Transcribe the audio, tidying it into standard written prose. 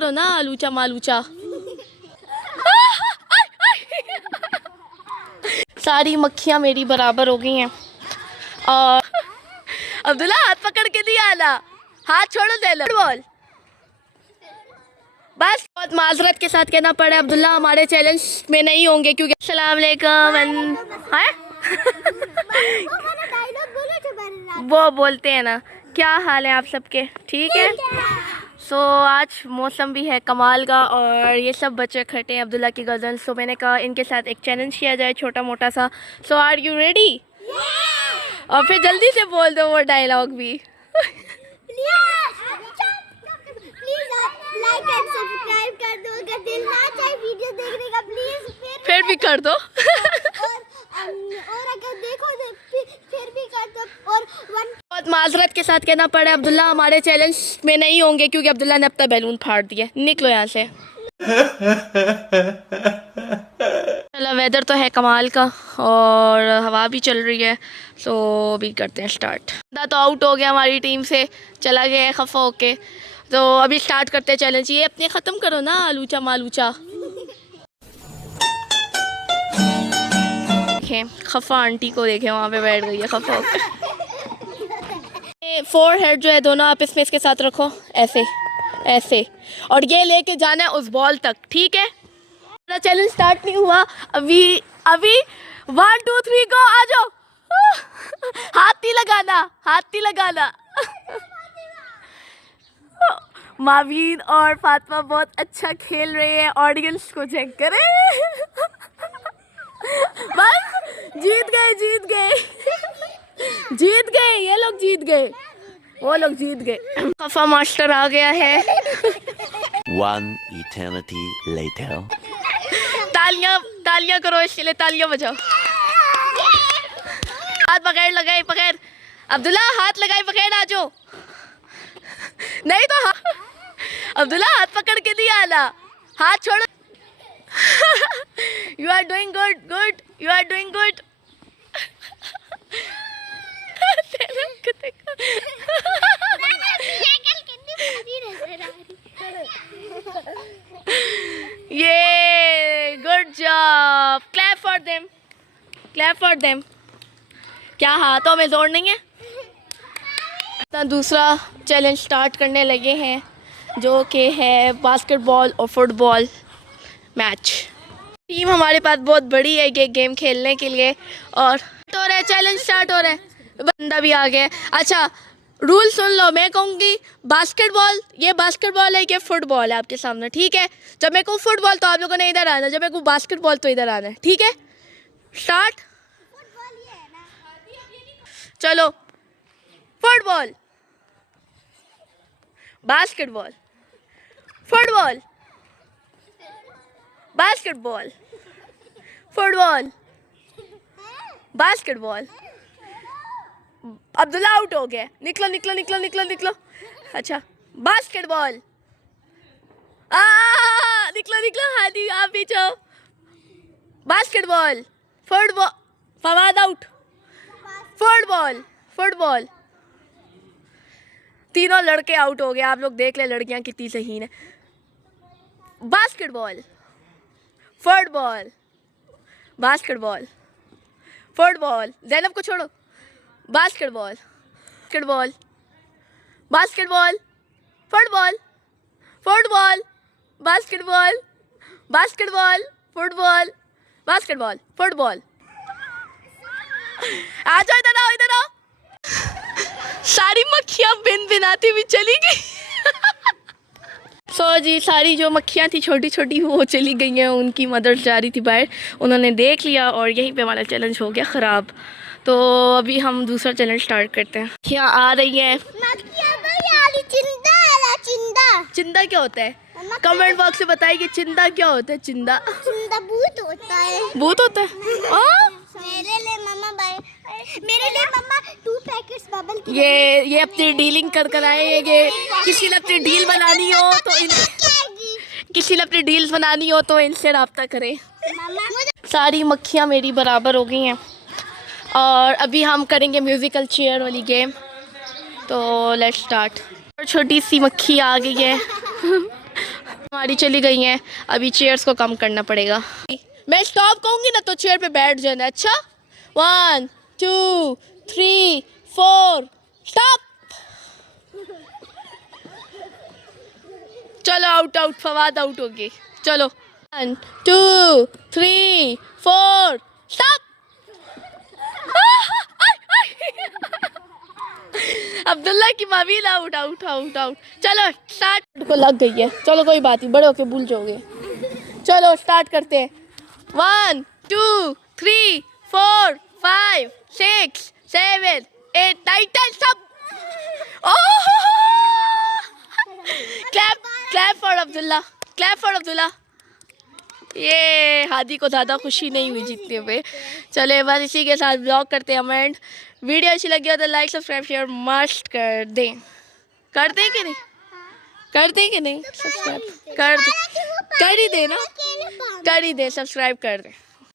करो ना आलूचा मालूचा। सारी मक्खियाँ मेरी बराबर हो गई हैं और अब्दुल्ला हाथ पकड़ के नहीं आना, हाथ छोड़ो दे लो बॉल। बस बहुत माजरत के साथ कहना पड़ा अब्दुल्ला हमारे चैलेंज में नहीं होंगे क्योंकि अस्सलाम वालेकुम है वो बोलते हैं ना। क्या हाल है आप सबके? ठीक है। सो आज मौसम भी है कमाल का और ये सब बच्चे खटे हैं अब्दुल्ला की गज़ल। सो मैंने कहा इनके साथ एक चैलेंज किया जाए छोटा मोटा सा। सो आर यू रेडी? और फिर जल्दी से बोल दो वो डायलॉग भी। लाइक एंड सब्सक्राइब कर दो, अगर दिल ना चाहे वीडियो देखने का प्लीज फिर भी कर दो। और अगर देखो तो फिर भी कर दो। और बहुत माजरत के साथ कहना पड़ा अब्दुल्ला हमारे चैलेंज में नहीं होंगे क्योंकि अब्दुल्ला ने अपना बैलून फाड़ दिया। निकलो यहाँ से। चलो वेदर तो है कमाल का और हवा भी चल रही है। सो अभी करते हैं स्टार्ट। बंदा तो आउट हो गया हमारी टीम से, चला गया है खफा होके। तो अभी स्टार्ट करते हैं चैलेंज। ये अपने ख़त्म करो ना आलूचा मालूचा। देखें खफा आंटी को, देखें वहाँ पे बैठ गई है खफा होकर। फोर हेड जो है दोनों आप इसमें इसके साथ रखो, ऐसे ऐसे, और ये लेके जाना है उस बॉल तक, ठीक है? मेरा चैलेंज स्टार्ट नहीं हुआ अभी। अभी 1 2 3 गो, आ जाओ। हाथ नहीं लगाना, हाथ नहीं लगाना। मावीन और फातिमा बहुत अच्छा खेल रहे हैं, ऑडियंस को चेक करें। बस जीत गए, जीत गए, जीत गए, ये लोग जीत गए, वो लोग जीत गए। खफा मास्टर आ गया है। One eternity later. तालियां तालियां करो इसके लिए, तालियां बजाओ। हाथ पकड़ लगाए, पकड़ अब्दुल्ला, हाथ लगाए पकड़, आ जाओ। नहीं तो अब्दुल्ला हाथ पकड़ के नहीं आना, हाथ छोड़ो। You are doing good, good, you are doing good. ये good job, clap for them, clap for them. क्या हाथों में जोर नहीं है? दूसरा चैलेंज स्टार्ट करने लगे हैं जो कि है बास्केटबॉल और फुटबॉल मैच। टीम हमारे पास बहुत बड़ी है ये गेम खेलने के लिए और हो रहा है, चैलेंज स्टार्ट हो रहा है। बंदा भी आ गया है। अच्छा रूल सुन लो, मैं कहूँगी बास्केटबॉल, ये बास्केटबॉल है, ये फुटबॉल है आपके सामने, ठीक है? जब मैं कहूँ फुटबॉल तो आप लोगों ने इधर आना, जब मैं कहूँ बास्केटबॉल तो इधर आना है, ठीक है? स्टार्ट। चलो football, basketball, football, basketball, football, basketball. Abdullah out हो गया, निकलो निकलो निकलो निकलो निकलो। अच्छा बास्केटबॉल, निकलो निकलो, हादी आप भी जाओ। Basketball, football, Fawad out, football, football. तीनों लड़के आउट हो गए, आप लोग देख ले लड़कियां कितनी सहीन है। Basketball, football, basketball, football. Zainab को छोड़ो। Basketball, basketball, basketball, football, football, basketball, basketball, football, basketball, football. आ जाओ, इधर आओ, इधर आओ। सारी मक्खियाँ बिन बिनाती हुई चली गई। सो जी सारी जो मक्खियाँ थी छोटी छोटी वो चली गई हैं, उनकी मदर जा रही थी बाहर, उन्होंने देख लिया और यहीं पे हमारा चैलेंज हो गया ख़राब। तो अभी हम दूसरा चैलेंज स्टार्ट करते हैं। क्या आ रही है? चिंदा क्या होता है? कमेंट बॉक्स में बताइए कि चिंदा क्या होता है। चिंदा भूत होता है। भूत होता है? मेरे लिए मम्मा 2 पैकेट्स बबल की। ये अपनी डीलिंग कर आए हैं। ये किसी ने अपनी डील बनानी हो तो किसी ने अपनी डील्स बनानी हो तो इनसे रब्ता करें। सारी मक्खियाँ मेरी बराबर हो गई हैं और अभी हम करेंगे म्यूज़िकल चेयर वाली गेम। तो लेट्स स्टार्ट। छोटी सी मक्खी आ गई है। हमारी चली गई हैं, अभी चेयर्स को कम करना पड़ेगा। मैं स्टॉप कहूँगी ना तो चेयर पे बैठ जाना। अच्छा 1 2 3 4 स्टॉप। चलो आउट आउट, फवाद आउट हो गई। चलो 1 2 3 4 स्टॉप। अब्दुल्ला की मावील आउट आउट आउट आउट। चलो स्टार्ट को लग गई है, चलो कोई बात नहीं, बड़े होके भूल जाओगे। चलो स्टार्ट करते हैं 1 2 3 4 5 6 7 8 9 10 सब। Clap for Abdullah, clap for Abdullah. ये हादी को ज़्यादा खुशी नहीं हुई जीतने पे। चले बस इसी के साथ ब्लॉग करते हैं हम एंड। वीडियो अच्छी लगी हो तो लाइक सब्सक्राइब शेयर मस्ट कर दें। कर दें कि नहीं? कर दें कि नहीं? सब्सक्राइब कर दें, कर ही देना, कर ही दें, सब्सक्राइब कर दें।